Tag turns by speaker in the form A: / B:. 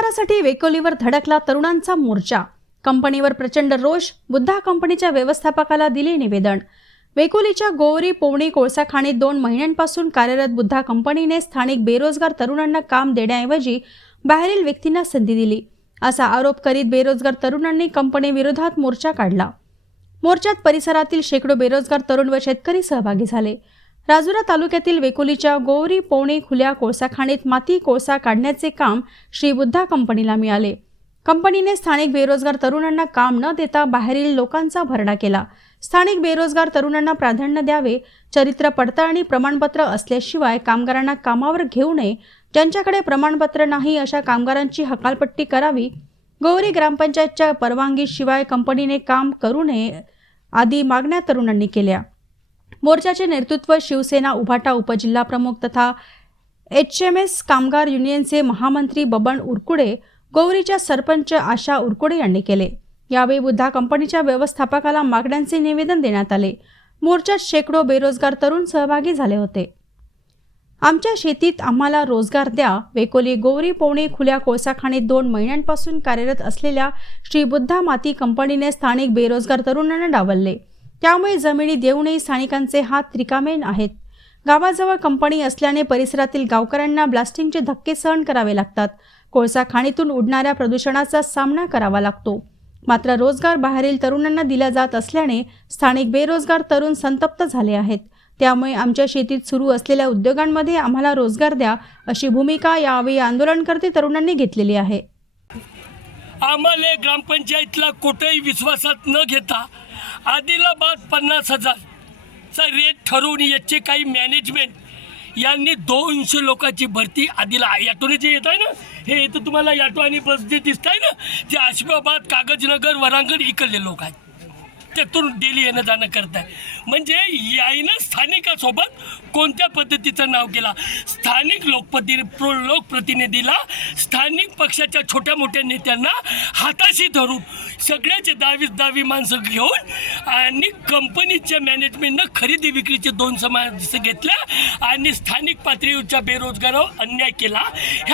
A: रोजगारासाठी वेकोलीवर धडकला तरुणांचा मोर्चा. कंपनीवर प्रचंड रोष बुद्धा कंपनीच्या व्यवस्थापकाला दिले निवेदन. वेकोलीच्या गोवरी पोवणी कोळसा खाणीत दोन महिन्यांपासून कार्यरत बुद्धा कंपनीने स्थानिक बेरोजगार तरुणांना काम देण्याऐवजी बाहेरील व्यक्तींना संधी दिली. असा आरोप करीत बेरोजगार तरुणांनी कंपनीविरोधात मोर्चा काढला. मोर्चात परिसरातील शेकडो बेरोजगार तरुण व शेतकरी सहभागी झाले. राजुरा तालुक्यातील वेकोलीच्या गोवरी पोणे खुल्या कोळसा खाणीत माती कोळसा काढण्याचे काम श्री बुद्धा कंपनीला मिळाले. कंपनीने स्थानिक बेरोजगार तरुणांना काम न देता बाहेरील लोकांचा भरणा केला. स्थानिक बेरोजगार तरुणांना प्राधान्य द्यावे चरित्र पडताळणी प्रमाणपत्र असल्याशिवाय कामगारांना कामावर घेऊ नये ज्यांच्याकडे प्रमाणपत्र नाही अशा कामगारांची हकालपट्टी करावी गौरी ग्रामपंचायतच्या परवानगीशिवाय कंपनीने काम करू नये आदी मागण्या तरुणांनी केल्या. मोर्चाचे नेतृत्व शिवसेना उभाटा उपजिल्हाप्रमुख तथा एच एम एस कामगार युनियनचे महामंत्री बबन उरकुडे गौरीच्या सरपंच आशा उरकुडे यांनी केले. यावेळी बुद्धा कंपनीच्या व्यवस्थापकाला मागण्यांचे निवेदन देण्यात आले. मोर्चात शेकडो बेरोजगार तरुण सहभागी झाले होते. आमच्या शेतीत आम्हाला रोजगार द्या वेकोली गौरी पोवणी खुल्या कोळसाखाणीत दोन महिन्यांपासून कार्यरत असलेल्या श्री बुद्धा माती कंपनीने स्थानिक बेरोजगार तरुणांना डावलले. त्यामुळे जमिनी देऊनही स्थानिकांचे हात रिकामे आहेत. गावाजवळ कंपनी असल्याने परिसरातील गावकऱ्यांना ब्लास्टिंगचे धक्के सहन करावे लागतात. कोळसा खाणीतून उडणाऱ्या प्रदूषणाचा सामना करावा लागतो. मात्र रोजगार बाहेरील तरुणांना दिला जात असल्याने स्थानिक बेरोजगार तरुण संतप्त झाले आहेत. त्यामुळे आमच्या शेतीत सुरू असलेल्या उद्योगांमध्ये आम्हाला रोजगार द्या अशी भूमिका यावेळी आंदोलनकर्ते तरुणांनी घेतलेली आहे.
B: आम्हाला ग्रामपंचायतला कुठेही विश्वासात न घेता आदिलाबाद पन्नास हजारचा रेट ठरवून याचे काही मॅनेजमेंट यांनी दोनशे लोकांची भरती आदिला याटोने जे येत आहे ना हे येतं तुम्हाला याटो आणि बस जे दिसत आहे ना ते आशिफाबाद कागजनगर वरांगण इकडले लोक आहेत. त्यातून डेली येणं जाणं करताय. म्हणजे याईनं स्थानिकासोबत कोणत्या पद्धतीचं नाव केला? स्थानिक लोकप्रति प्रो लोकप्रतिनिधीला स्थानिक पक्षाच्या छोट्या मोठ्या नेत्यांना हाताशी धरून सगळ्याचे दहावी दहावी माणसं घेऊन आणि कंपनीच्या मॅनेजमेंटनं खरेदी विक्रीचे दोन समाज घेतल्या आणि स्थानिक पातळीवरच्या बेरोजगारावर अन्याय केला.